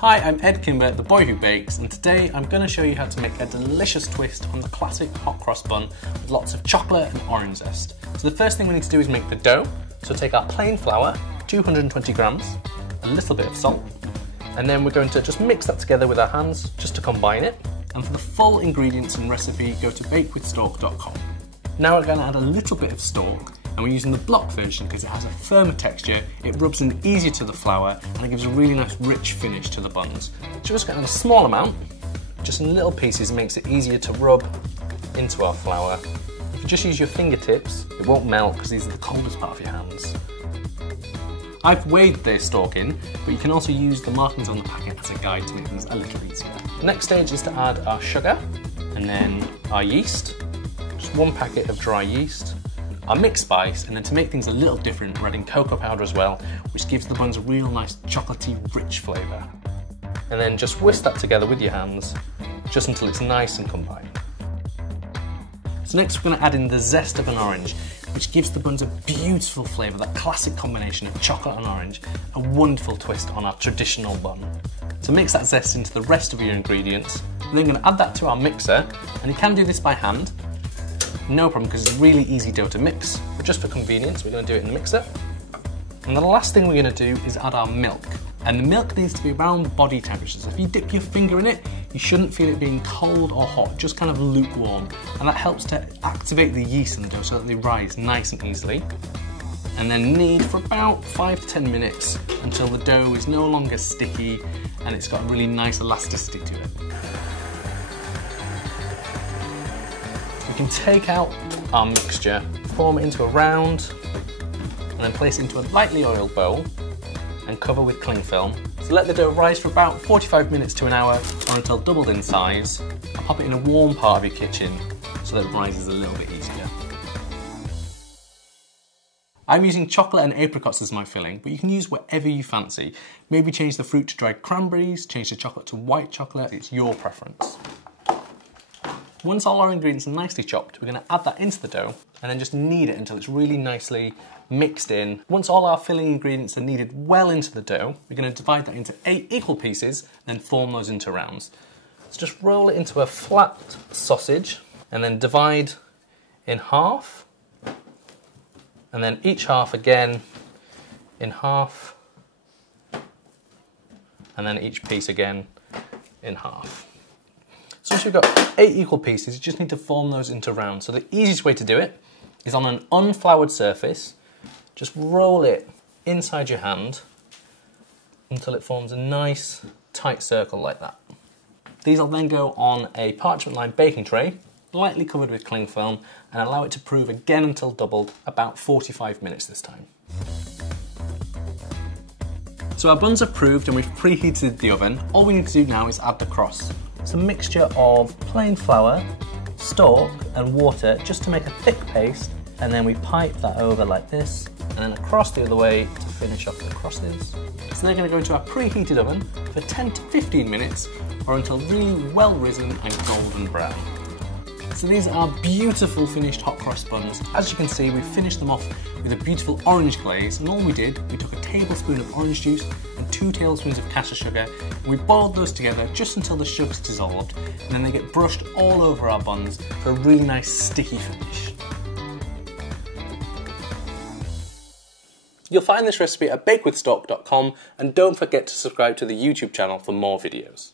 Hi, I'm Edd Kimber, the boy who bakes, and today I'm going to show you how to make a delicious twist on the classic hot cross bun with lots of chocolate and orange zest. So the first thing we need to do is make the dough. So take our plain flour, 220 grams, a little bit of salt, and then we're going to just mix that together with our hands just to combine it. And for the full ingredients and recipe, go to bakewithstork.com. Now we're going to add a little bit of Stork, and we're using the block version because it has a firmer texture, it rubs in easier to the flour, and it gives a really nice rich finish to the buns. So we're just going to add a small amount, just in little pieces, makes it easier to rub into our flour. If you just use your fingertips, it won't melt because these are the coldest part of your hands. I've weighed the Stork in, but you can also use the markings on the packet as a guide to make things a little easier. The next stage is to add our sugar, and then our yeast, just 1 packet of dry yeast, our mixed spice, and then to make things a little different, we're adding cocoa powder as well, which gives the buns a real nice chocolatey, rich flavour. And then just whisk that together with your hands, just until it's nice and combined. So next we're going to add in the zest of an orange, which gives the buns a beautiful flavour, that classic combination of chocolate and orange, a wonderful twist on our traditional bun. So mix that zest into the rest of your ingredients, and then we're going to add that to our mixer, and you can do this by hand. No problem, because it's a really easy dough to mix, but just for convenience we're going to do it in the mixer. And the last thing we're going to do is add our milk, and the milk needs to be around body temperature, so if you dip your finger in it, you shouldn't feel it being cold or hot, just kind of lukewarm, and that helps to activate the yeast in the dough so that they rise nice and easily. And then knead for about 5 to 10 minutes until the dough is no longer sticky and it's got a really nice elasticity to it. We can take out our mixture, form it into a round, and then place it into a lightly oiled bowl and cover with cling film. So let the dough rise for about 45 minutes to an hour or until doubled in size. Pop it in a warm part of your kitchen so that it rises a little bit easier. I'm using chocolate and apricots as my filling, but you can use whatever you fancy. Maybe change the fruit to dried cranberries, change the chocolate to white chocolate, it's your preference. Once all our ingredients are nicely chopped, we're going to add that into the dough and then just knead it until it's really nicely mixed in. Once all our filling ingredients are kneaded well into the dough, we're going to divide that into 8 equal pieces and then form those into rounds. So just roll it into a flat sausage and then divide in half, and then each half again in half, and then each piece again in half. So once you've got 8 equal pieces, you just need to form those into rounds. So the easiest way to do it is on an unfloured surface. Just roll it inside your hand until it forms a nice tight circle like that. These will then go on a parchment-lined baking tray, lightly covered with cling film, and allow it to prove again until doubled, about 45 minutes this time. So our buns are proved and we've preheated the oven. All we need to do now is add the cross. It's a mixture of plain flour, Stork and water just to make a thick paste, and then we pipe that over like this and then across the other way to finish off the crosses. So they're going to go into our preheated oven for 10 to 15 minutes or until really well risen and golden brown. So these are beautiful finished hot cross buns. As you can see, we finished them off with a beautiful orange glaze, and all we did, we took a tablespoon of orange juice and 2 tablespoons of castor sugar, and we boiled those together just until the sugar's dissolved, and then they get brushed all over our buns for a really nice sticky finish. You'll find this recipe at bakewithstork.com, and don't forget to subscribe to the YouTube channel for more videos.